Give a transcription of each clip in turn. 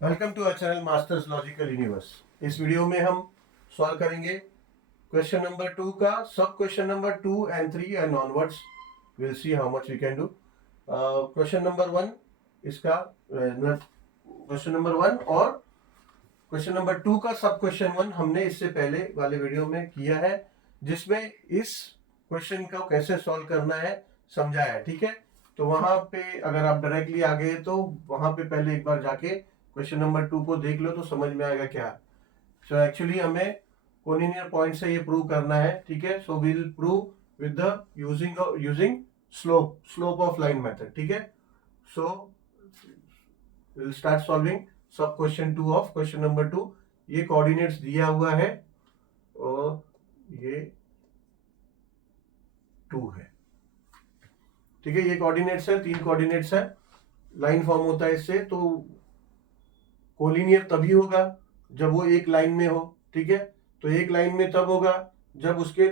Welcome to our channel masters logical universe. इस video में हम सॉल्व करेंगे क्वेश्चन नंबर 2 का sub question number 2 and 3 and onwards. Will see how much we can do. Question number 1 इसका question number 1 और question number 2 का sub question 1 हमने इससे पहले वाले वीडियो में किया है, जिसमें इस क्वेश्चन को कैसे सॉल्व करना है समझाया है। ठीक है, तो वहां पे अगर आप डायरेक्टली आ गए तो वहां पे पहले एक बार जाके क्वेश्चन नंबर 2 को देख लो तो समझ में आएगा क्या। सो एक्चुअली हमें कोलिनियर पॉइंट से ये प्रूव करना है। ठीक है, so we will prove with the using slope of line method. ठीक है, so we will start solving sub question 2 of question number 2। ये कोऑर्डिनेट्स दिया हुआ है और ये 2 है। ठीक है, ये कोऑर्डिनेट्स है, 3 कोऑर्डिनेट्स है। लाइन फॉर्म होता है इससे, तो कोलिनियर तभी होगा जब वो एक लाइन में हो। ठीक है, तो एक लाइन में तब होगा जब उसके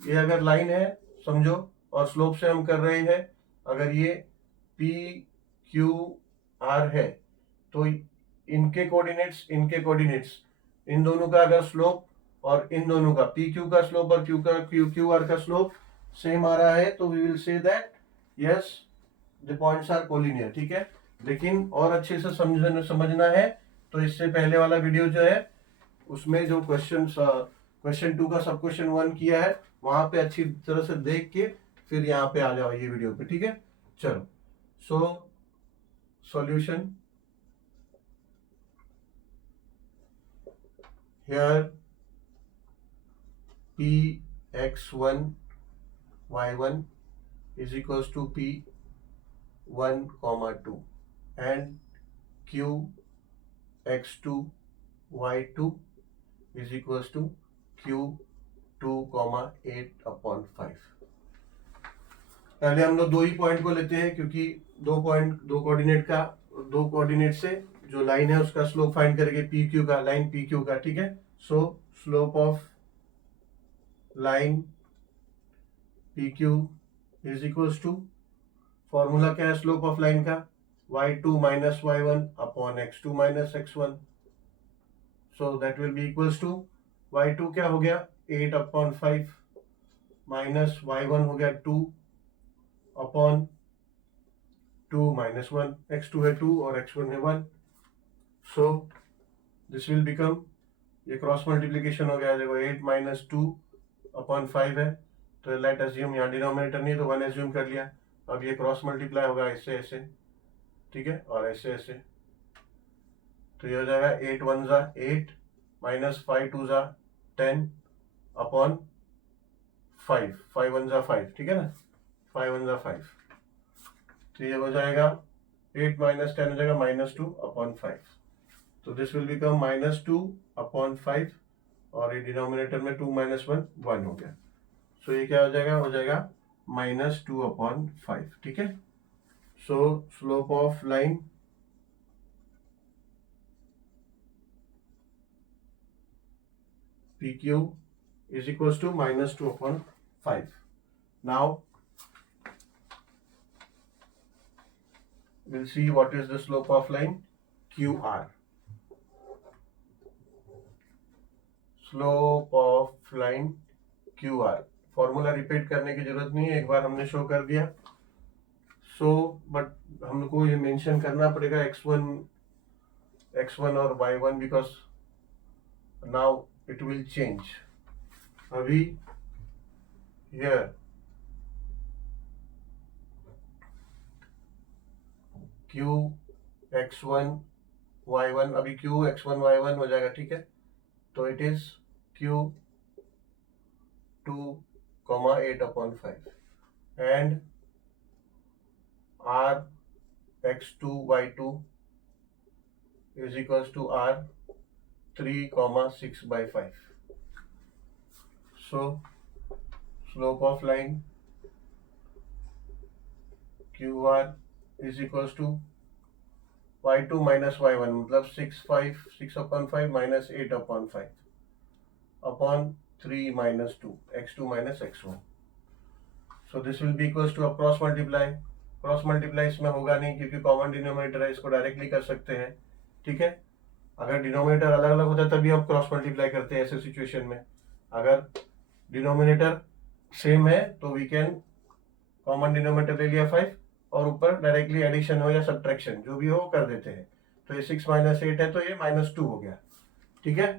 ये अगर लाइन है समझो और स्लोप से हम कर रहे हैं, अगर ये पी क्यू आर है तो इनके कोऑर्डिनेट्स इन दोनों का अगर स्लोप और इन दोनों का पी क्यू का स्लोप और क्यू आर का स्लोप सेम आ रहा है तो we will say that yes the points are collinear. ठीक है, लेकिन और अच्छे से समझना है तो इससे पहले वाला वीडियो जो है उसमें जो क्वेश्चन 2 का सब क्वेश्चन 1 किया है वहां पे अच्छी तरह से देख के फिर यहाँ पे आ जाओ ये वीडियो पे। ठीक है, चलो so solution here px1 y1 is equals to p1 comma 2 and qx2 y2 is equals to q2 comma 8 upon 5। पहले हम लोग दो ही पॉइंट को लेते हैं क्योंकि दो कोऑर्डिनेट से जो लाइन है उसका स्लोप फाइंड करेंगे पी क्यू का, लाइन पी क्यू का। ठीक है, so slope of line P Q is equals to, formula क्या है स्लोप ऑफ लाइन का, y2 minus y1 upon x2 minus x1। So that will be equals to y2 क्या हो गया 8 अपॉन 5 माइनस y1 हो गया 2 अपॉन 2 माइनस 1, x2 है 2 और x1 है 1। सो दिस विल बिकम, ये क्रॉस मल्टीप्लीकेशन हो गया, देखो 8 माइनस 2 अपॉन 5 है तो लेट अज्यूम यहाँ डिनोमिनेटर नहीं तो 1 अज्यूम कर लिया। अब ये क्रॉस मल्टीप्लाई होगा ऐसे ऐसे, ठीक है, और ऐसे ऐसे, तो ये हो जाएगा 8 1 जा 8 माइनस 5 2 जा 10 अपॉन 5 5 1 जा 5। ठीक है ना, 5 1 जा 5, तो ये हो जाएगा 8 माइनस 10 हो जाएगा माइनस 2 अपॉन 5। तो this will become minus 2 upon 5 और ये डिनोमिनेटर में 2 माइनस 1 1 हो गया। सो ये क्या हो जाएगा माइनस 2 अपॉन 5। ठीक है, so slope of line PQ is equals to minus 2 upon 5. Now we'll see what is the slope of line QR. Slope of line QR, formula repeat करने की जरूरत नहीं है, एक बार हमने शो कर दिया। सो बट हमको ये मेंशन करना पड़ेगा x1 और y1 because now it will change. अभी हियर q x1 y1, अभी q x1 y1 हो जाएगा। ठीक है, तो it is q2 8 upon 5 and r x2 y2 is equals to r 3 6 by 5। so slope of line QR is equals to y2 minus y1 मतलब 6 upon 5 minus 8 upon 5 upon 3 minus 2 x2 minus x1। so this will be equals to cross multiply इसमें होगा नहीं क्योंकि common denominator है, इसको directly कर सकते हैं। ठीक है। अगर डिनोमिनेटर अलग अलग होता है तभी हम क्रॉस मल्टीप्लाई करते हैं ऐसे सिचुएशन में। अगर डिनोमिनेटर सेम है तो वी कैन कॉमन डिनोमिनेटर ले लिया 5 और ऊपर डायरेक्टली एडिशन हो या सब्ट्रैक्शन जो भी हो कर देते हैं। तो ये 6 माइनस 8 है तो ये -2 हो गया, ठीक है।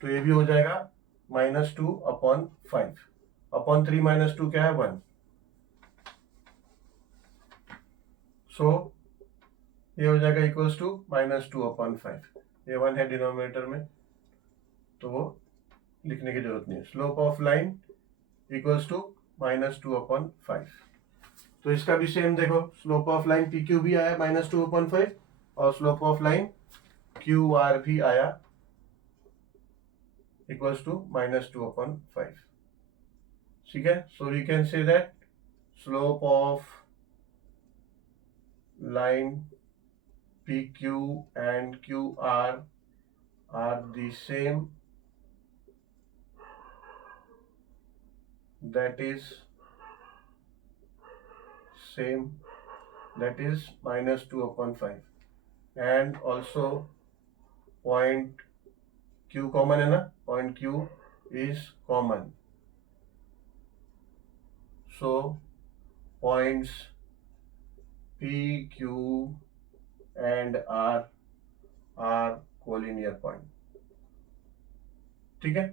तो ये भी हो जाएगा -2 अपॉन 5 अपॉन 3 -2 क्या है 1। सो ये हो जाएगा इक्वल्स टू -2 अपॉन 5। ये 1 है डिनोमिनेटर में तो वो लिखने की जरूरत नहीं है। Slope of line equals to -2 upon 5। तो इसका भी सेम देखो, slope of line P Q भी आया -2 अपॉन 5 और slope of line Q R भी आया इक्वल्स टू -2 अपॉन 5, ठीक है। So we can say that slope of line P Q and Q R are the same, that is -2 upon 5 and also point q common है ना, point q is common, so points p q and r are collinear point, ठीक है।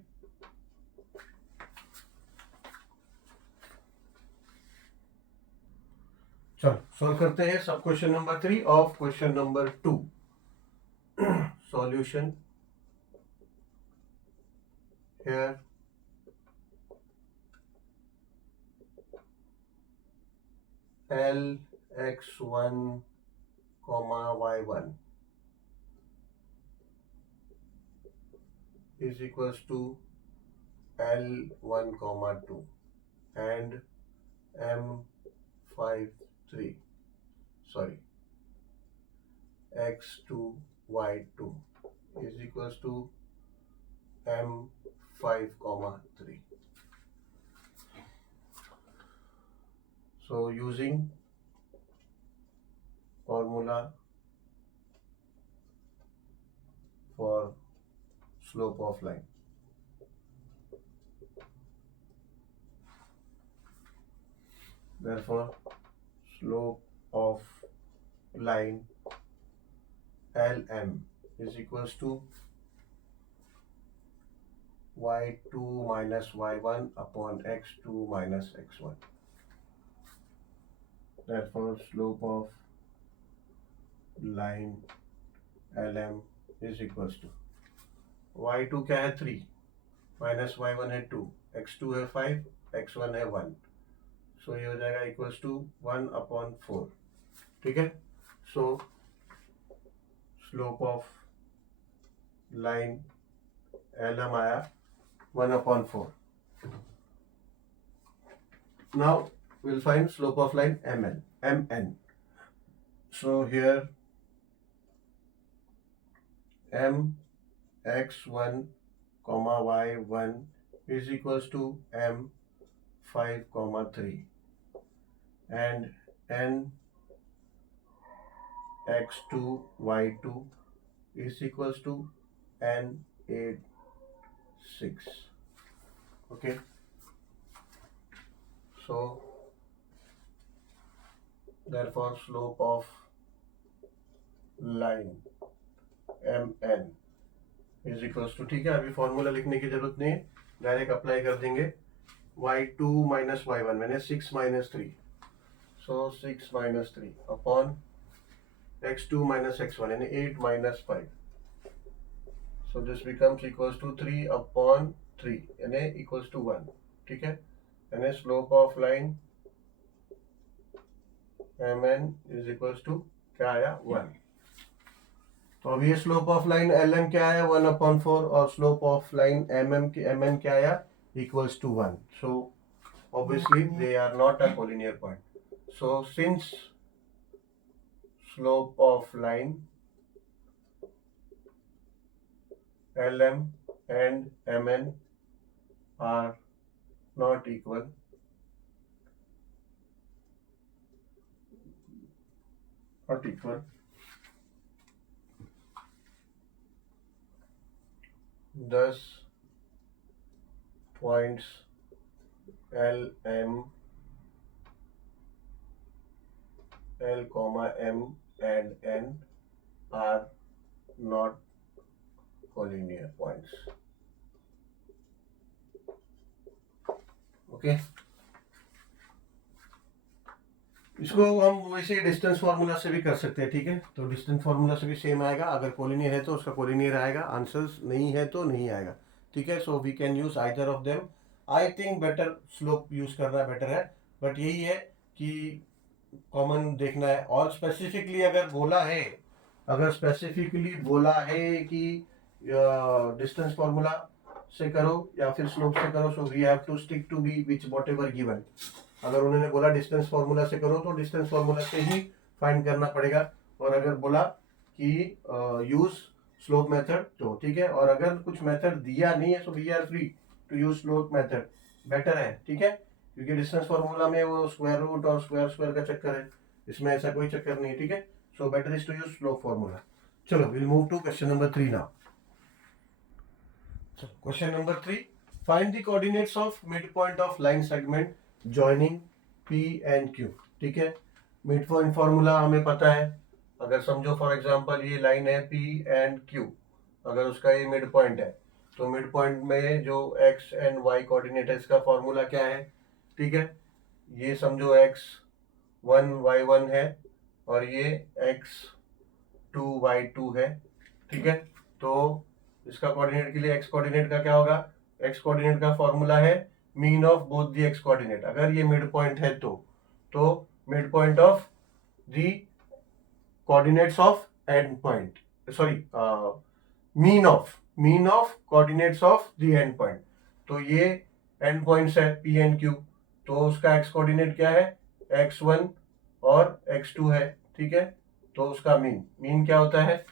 चलो solve करते हैं सब question number 3 of question number 2। Solution here Lx1 y1 is equals to L1 2 and M5 3 x2 y2 is equals to M5 3। So using formula for slope of line, therefore slope of line LM is equals to y2 minus y1 upon x2 minus x1, therefore slope of line LM is equals to y2 क्या है 3 minus y1 है 2, x2 है 5, x1 है 1, सो ये हो जाएगा equals to 1 upon 4, ठीक है। So slope of line LM आया 1 upon 4. Now we'll find slope of line MN. So here mx1 y1 is equals to m5 3 and nx2 y2 is equals to n8 6, okay। So therefore slope of line MN is equals to, ठीक है। अभी formula लिखने की जरूरत नहीं है, direct apply कर देंगे। y2 माइनस y1 मैंने 6 माइनस 3, सो 6 minus 3 upon x2 minus x1 यानी 8 minus 5, so this becomes equals to 3 upon 3 यानी equals to 1, ठीक है। यानी slope of line MN is equals to क्या आया 1। तो अब ये स्लोप ऑफ लाइन LM क्या आया 1 upon 4 और स्लोप ऑफ लाइन MN क्या आया equals to 1, so obviously they are not a collinear point. So since slope of line LM and MN are not equal, not equal 10 points L M L comma M and N are not collinear points. Okay इसको हम वैसे distance formula से भी कर सकते हैं, ठीक है। तो डिस्टेंस फार्मूला से भी सेम आएगा, अगर कोलिनियर है तो उसका कोलिनियर आएगा, आंसर्स नहीं है तो नहीं आएगा, ठीक है। So we can use either of them. I think better slope use करना बेटर है, बट यही है कि कॉमन देखना है। और स्पेसिफिकली अगर बोला है कि डिस्टेंस फार्मूला से करो या फिर स्लोप से करो, so we have to stick to be which whatever given. अगर उन्होंने बोला डिस्टेंस फार्मूला से करो तो डिस्टेंस फार्मूला से ही फाइंड करना पड़ेगा, और अगर बोला कि यूज स्लोप मेथड तो ठीक है। और अगर कुछ मेथड दिया नहीं है, so we are free to use slope method, better है, ठीक है। क्योंकि डिस्टेंस फार्मूला में वो स्क्वायर रूट और स्क्वायर का चक्कर है, इसमें ऐसा कोई चक्कर नहीं है, ठीक है। So better is to use slope formula. चलो will move to question number 3 now. Question number 3, find the coordinates of mid point of line segment joining P and Q, ठीक है। मिड पॉइंट फॉर्मूला हमें पता है। अगर समझो for example ये line है P एंड Q, अगर उसका ये मिड पॉइंट है तो मिड पॉइंट में जो x एंड y कोऑर्डिनेट है इसका फॉर्मूला क्या है, ठीक है। ये समझो x1 y1 है और ये x2 y2 है, ठीक है। तो इसका कोऑर्डिनेट के लिए x कोऑर्डिनेट का क्या होगा, x कोऑर्डिनेट का फॉर्मूला है mean of both the x coordinate. अगर ये मिड पॉइंट है तो mid point of the coordinates of and point, sorry mean of coordinates of the and point. तो ये एंड पॉइंट्स है P एंड Q, तो उसका x कोऑर्डिनेट क्या है, x1 और x2 है, ठीक है। तो उसका मीन क्या होता है,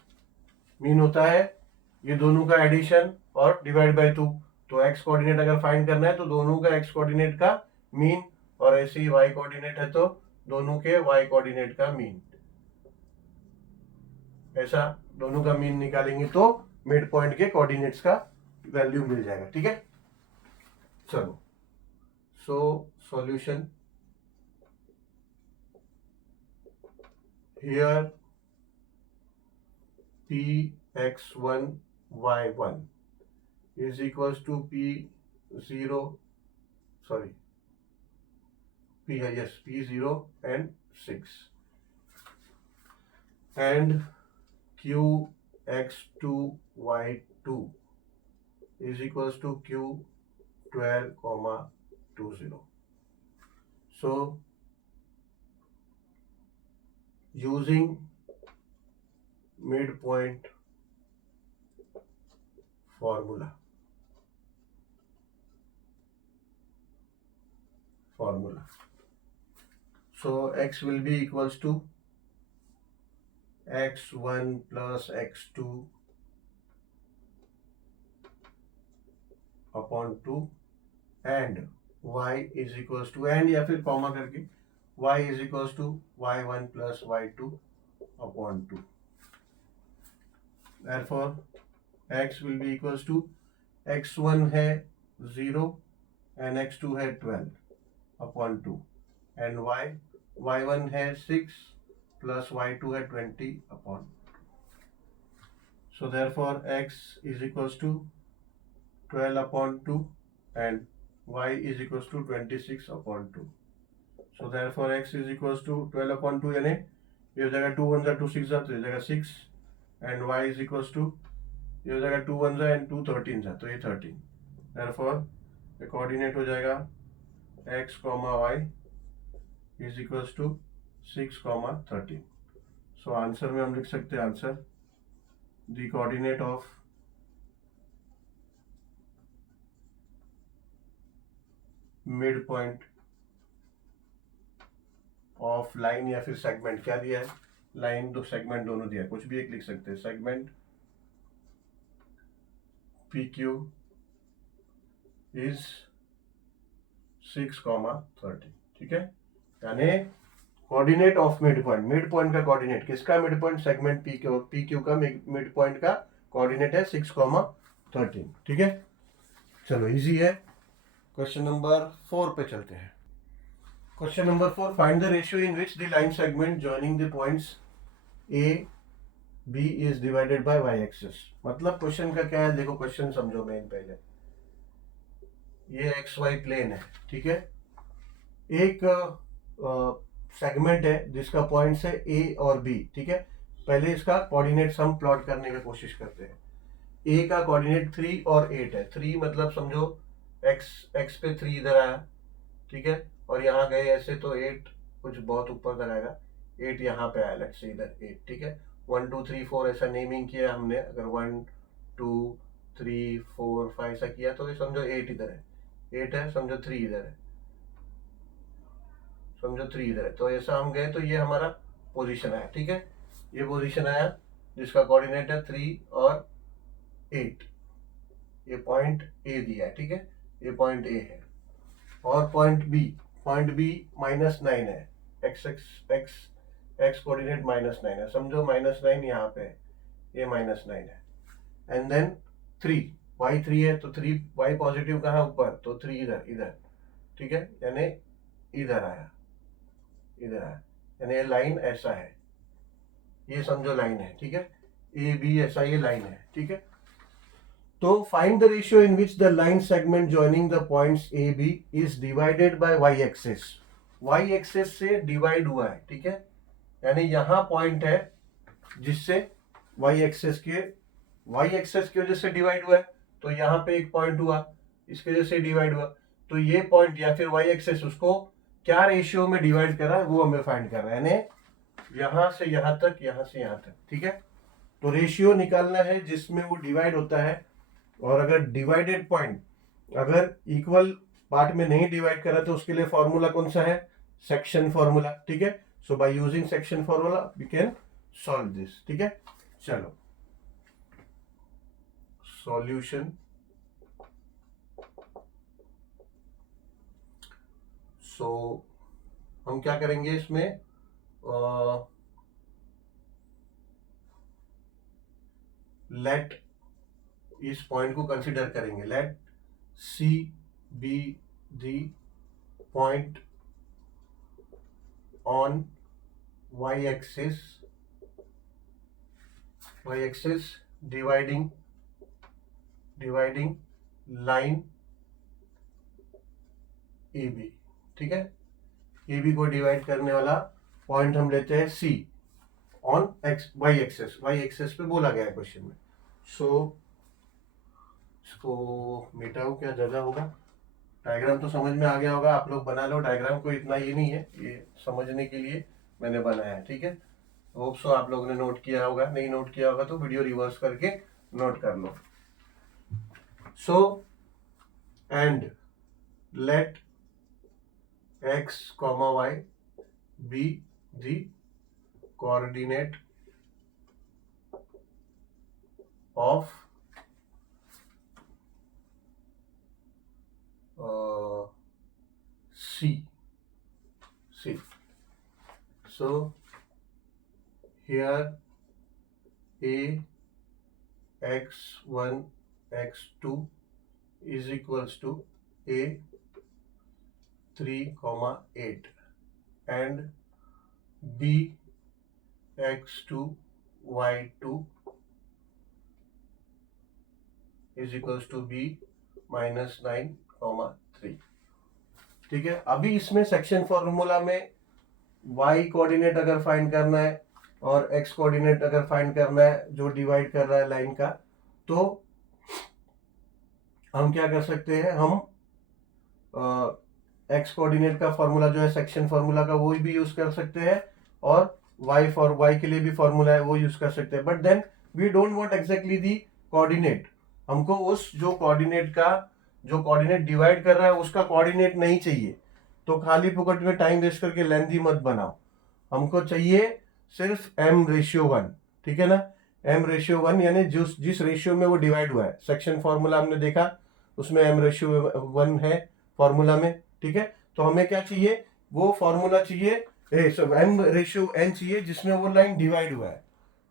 मीन होता है ये दोनों का एडिशन और डिवाइड बाय 2। तो x कोऑर्डिनेट अगर फाइंड करना है तो दोनों का x कोऑर्डिनेट का मीन, और ऐसे ही y कोऑर्डिनेट है तो दोनों के y कोऑर्डिनेट का मीन। ऐसा दोनों का मीन निकालेंगे तो मिड पॉइंट के कोऑर्डिनेट्स का वैल्यू मिल जाएगा, ठीक है। चलो so solution, here Px1 y1 is equals to P0, sorry, P0 and 6, and Qx2 y2 is equals to Q12 comma 20. So using midpoint formula, so x will be equals to x1 plus x2 upon 2 and y is equals to, and या फिर comma करके y is equals to y1 plus y2 upon 2. Therefore x will be equals to, x1 है 0 and x2 है 12 upon 2, and y1 है 6 plus y2 है 20 upon 2. So therefore x is equals to 12 upon 2 and y is equals to 26 upon 2. So therefore x is equals to 12 upon 2, यानी ये हो जाएगा 2 1 2 6 तो ये हो जाएगा 6, and y is equals to ये हो जाएगा 2 1 and 2 13 तो ये 13। therefore ये कोऑर्डिनेट हो जाएगा x comma y is equals to 6 comma 13। So answer में हम लिख सकते हैं, answer the coordinate of mid point of line या फिर सेगमेंट, क्या दिया है, लाइन तो सेगमेंट दोनों दिया है, कुछ भी एक लिख सकते हैं, सेगमेंट PQ इज 6 comma 13, ठीक है। यानी coordinate of mid point, mid point का कोऑर्डिनेट, किसका mid point, segment P Q का मिड पॉइंट का कोऑर्डिनेट है 6,13, ठीक है। चलो इजी है। क्वेश्चन नंबर 4 पे चलते हैं। Question number 4, find the ratio in which the line segment joining the points A B is divided by Y axis. मतलब क्वेश्चन का क्या है, देखो क्वेश्चन समझो मेन पहले। ये एक्स वाई प्लेन है, ठीक है। एक सेगमेंट है जिसका पॉइंट्स है ए और बी, ठीक है। पहले इसका कोऑर्डिनेट्स हम प्लॉट करने की कोशिश करते हैं। ए का कोऑर्डिनेट 3 और 8 है। 3 मतलब समझो एक्स पे 3 इधर आया, ठीक है, और यहाँ गए ऐसे तो 8 कुछ बहुत ऊपर तक आएगा, 8 यहाँ पे आया, लेट्स से इधर 8, ठीक है। 1 2 3 4 ऐसा नेमिंग किया हमने। अगर 1 2 3 4 5 ऐसा किया तो ये समझो 8 इधर है, 8 है, समझो 3 इधर है, समझो 3 इधर है। तो ऐसा हम गए तो ये हमारा पोजीशन आया, ठीक है। ये पोजीशन आया जिसका कोऑर्डिनेट है 3 और 8। ये पॉइंट ए दिया है, ठीक है, ये पॉइंट ए है। और पॉइंट बी -9 है। एक्स कोऑर्डिनेट -9 है, समझो -9 यहाँ पे है, ये -9 है। एंड देन 3, वाई 3 है तो 3 वाई पॉजिटिव कहाँ ऊपर, तो 3 इधर, ठीक है, यानी इधर आया, यानी ये लाइन ऐसा है, ये समझो लाइन है, ठीक है। ए बी ऐसा ये लाइन है, ठीक है। तो find the ratio in which the line segment joining the points A B is divided by Y axis. Y axis से डिवाइड हुआ है, ठीक है, यानी यहाँ पॉइंट है जिससे वाई एक्सिस की वजह से डिवाइड हुआ है। तो यहाँ पे एक पॉइंट हुआ, इसकी वजह से डिवाइड हुआ। तो ये पॉइंट या फिर वाई एक्सिस उसको क्या रेशियो में डिवाइड कर रहा है वो हमें फाइंड करना है, यानी यहाँ से यहाँ तक, यहाँ से यहाँ तक, ठीक है। तो रेशियो निकालना है जिसमें वो डिवाइड होता है। और अगर डिवाइडेड पॉइंट अगर इक्वल पार्ट में नहीं डिवाइड करा तो उसके लिए फॉर्मूला कौन सा है, सेक्शन फॉर्मूला, ठीक है। So by using section formula we can solve this, ठीक है। चलो सॉल्यूशन। सो हम क्या करेंगे इसमें, लेट इस पॉइंट को कंसीडर करेंगे, let C be the point on Y axis dividing line A B, ठीक है। ए बी को डिवाइड करने वाला पॉइंट हम लेते हैं सी ऑन वाई एक्सेस पे बोला गया है क्वेश्चन में। सो इसको मिटाओ, क्या जगह होगा। डायग्राम तो समझ में आ गया होगा, आप लोग बना लो डायग्राम, को इतना ये नहीं है, ये समझने के लिए मैंने बनाया है, ठीक है। होप सो आप लोगों ने नोट किया होगा, नहीं नोट किया होगा तो वीडियो रिवर्स करके नोट कर लो। So and let x, y be the coordinate of C. So here a x1 x2 is equals to a 3, 8 and b x2 y2 is equals to b -9, 3, ठीक है। अभी इसमें सेक्शन फॉर्मूला में y coordinate अगर find करना है और x coordinate अगर फाइंड करना है जो डिवाइड कर रहा है लाइन का, तो हम क्या कर सकते हैं, हम x कोऑर्डिनेट का फॉर्मूला जो है सेक्शन फॉर्मूला का वो भी यूज कर सकते हैं, और y के लिए भी फॉर्मूला है वो यूज कर सकते हैं। But then we don't want exactly the coordinate, हमको उस जो कोऑर्डिनेट डिवाइड कर रहा है उसका कोऑर्डिनेट नहीं चाहिए। तो खाली फुकट में टाइम वेस्ट करके लेंथी मत बनाओ, हमको चाहिए सिर्फ m/1, ठीक है ना। m/1 यानी जिस रेशियो में वो डिवाइड हुआ है, सेक्शन फॉर्मूला हमने देखा उसमें m/1 है फॉर्मूला में, ठीक है। तो हमें क्या चाहिए, वो फॉर्मूला चाहिए एम रेशियो एन चाहिए जिसमें वो लाइन डिवाइड हुआ है,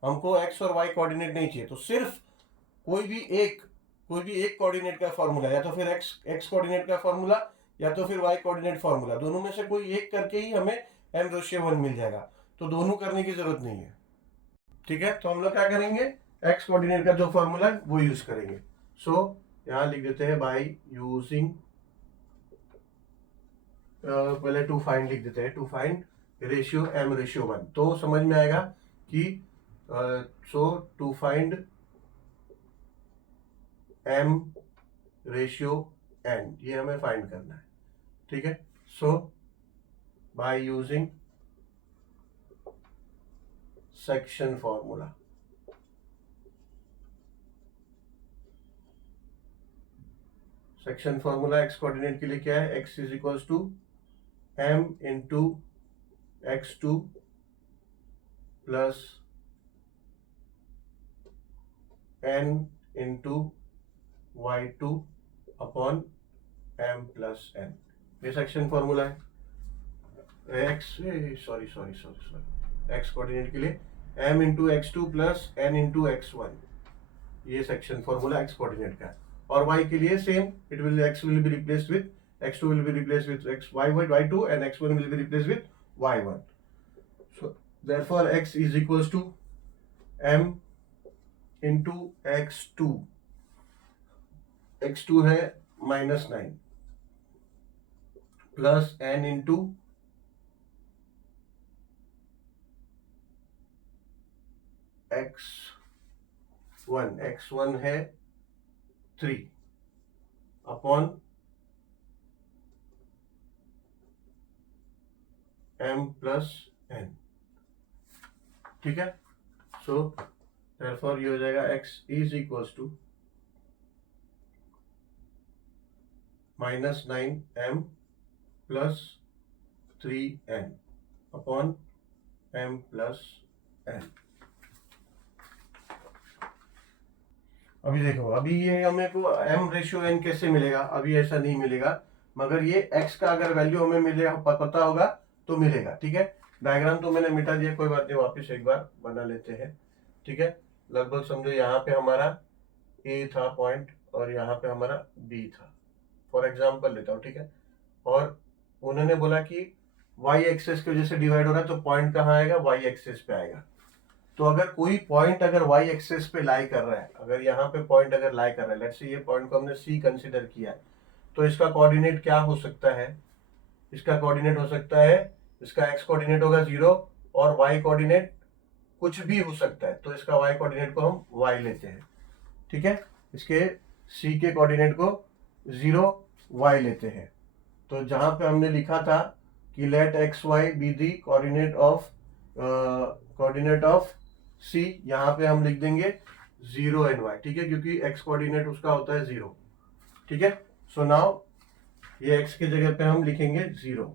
हमको एक्स और वाई कोऑर्डिनेट नहीं चाहिए। तो सिर्फ कोई भी एक कोऑर्डिनेट का फॉर्मूला, या तो फिर एक्स कोऑर्डिनेट का फॉर्मूला या तो फिर वाई कोऑर्डिनेट फॉर्मूला, दोनों में से कोई एक करके ही हमें एम रेशियो 1 मिल जाएगा। तो दोनों करने की जरूरत नहीं है, ठीक है। तो हम लोग क्या करेंगे, एक्स कोऑर्डिनेट का जो फॉर्मूला है वो यूज करेंगे। सो यहां लिख देते हैं बाय यूजिंग, पहले टू फाइंड लिख देते हैं, to find ratio m ratio 1, तो समझ में आएगा कि so to find m ratio n, ये हमें फाइंड करना है, ठीक है। So by using section formula, section formula x coordinate के लिए क्या है, x is equals to m into x2 plus n into y2 upon m plus n, ये सेक्शन फॉर्मूला है। एक्स कोऑर्डिनेट के लिए m into x2 plus n into x1, ये section formula x coordinate का है। और y के लिए same, it will x will be replaced with x2 will be replaced with y2 and x1 will be replaced with y1. So therefore x is equals to m into x2, x2 है -9 plus n into x1 है 3 upon m plus n, ठीक है। सो therefore ये हो जाएगा x is equals to -9m plus 3n upon m plus n। अभी देखो, अभी ये हमें को m रेशियो n कैसे मिलेगा, अभी ऐसा नहीं मिलेगा, मगर ये x का अगर वैल्यू हमें मिलेगा, पता होगा तो मिलेगा, ठीक है। डायग्राम तो मैंने मिटा दिया, कोई बात नहीं, वापस एक बार बना लेते हैं, ठीक है। लगभग समझो यहाँ पे हमारा a था पॉइंट और यहाँ पे हमारा b था, फॉर एग्जाम्पल लेता हूँ, ठीक है। और उन्होंने बोला कि y एक्सेस की वजह से डिवाइड हो रहा है, तो पॉइंट कहाँ आएगा, y एक्सेस पे आएगा। तो अगर कोई पॉइंट अगर y एक्सेस पे लाई कर रहा है, अगर यहाँ पे पॉइंट अगर लाई कर रहा है, लेट्स से ये पॉइंट को हमने c कंसीडर किया है, तो इसका कोऑर्डिनेट क्या हो सकता है, इसका कोऑर्डिनेट हो सकता है, इसका x कोऑर्डिनेट होगा 0 और y कोऑर्डिनेट कुछ भी हो सकता है, तो इसका y कोऑर्डिनेट को हम y लेते हैं, ठीक है। इसके c के कोऑर्डिनेट को 0 y लेते हैं। तो जहां पे हमने लिखा था कि let x y be the coordinate of C, यहाँ पे हम लिख देंगे 0 एंड y, ठीक है, क्योंकि x कोऑर्डिनेट उसका होता है 0, ठीक है। सो नाउ ये x की जगह पे हम लिखेंगे 0,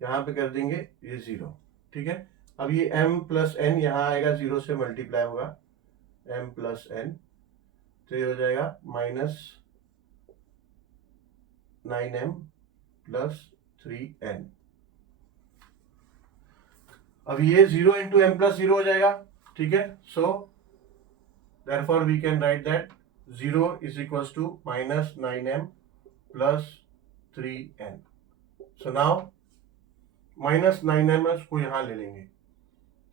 यहाँ पे कर देंगे ये 0, ठीक है। अब ये m प्लस n यहाँ आएगा, 0 से मल्टीप्लाई होगा m प्लस n, तो ये हो जाएगा -9m प्लस 3n। अब ये 0 इंटू एम प्लस 0 हो जाएगा, ठीक है। सो therefore we can write that 0 is equals to -9m plus 3n. So now -9m को यहाँ ले लेंगे,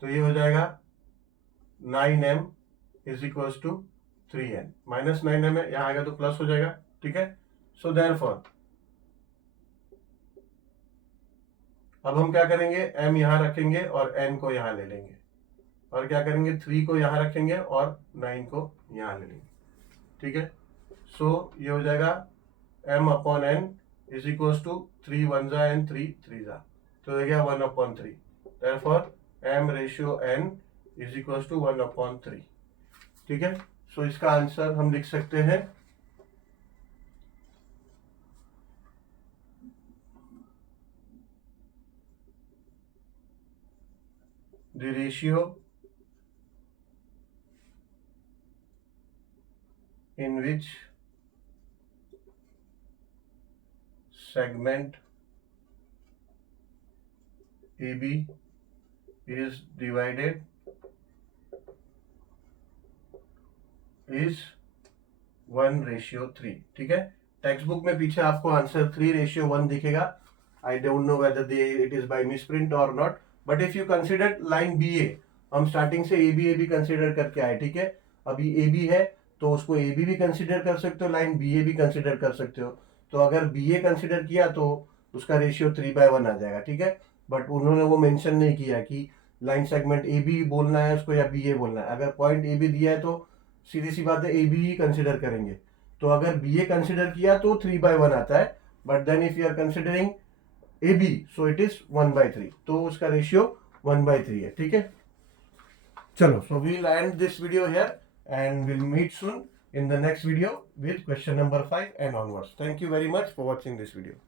तो ये हो जाएगा 9m is equals to 3n, -9m है, यहाँ आएगा तो प्लस हो जाएगा, ठीक है। सो therefore अब हम क्या करेंगे, m यहाँ रखेंगे और n को यहाँ ले लेंगे, और क्या करेंगे, 3 को यहाँ रखेंगे और 9 को यहाँ ले लेंगे, ठीक है। सो ये हो जाएगा m upon n is equals to 3 1 जा एन 3 3 जा, तो हो गया 1/3, therefore m ratio n is equals to 1/3, ठीक है। सो इसका आंसर हम लिख सकते हैं the ratio in which segment AB is divided is 1:3. ठीक है, टेक्स्ट बुक में पीछे आपको आंसर 3:1 दिखेगा. I don't know whether it is by misprint और not, but if you consider line B A, हम स्टार्टिंग से ए बी कंसिडर करके आए. ठीक है, अभी ए बी है तो उसको ए बी भी कंसिडर कर सकते हो, लाइन बी ए भी कंसिडर कर सकते हो. तो अगर बी ए कंसिडर किया तो उसका रेशियो 3/1 आ जाएगा. ठीक है, बट उन्होंने वो मेंशन नहीं किया कि लाइन सेगमेंट ए बी बोलना है उसको या बी ए बोलना है. अगर पॉइंट ए बी दिया है तो सीधी सी बात है ए बी ही कंसिडर करेंगे. तो अगर बी ए कंसिडर किया तो 3/1 आता है, but then if you are considering A B so it is 1/3, तो उसका रेशियो 1/3 है. ठीक है, चलो, so we'll end this video here and we'll meet soon in the next video with question number 5 and onwards. Thank you very much for watching this video.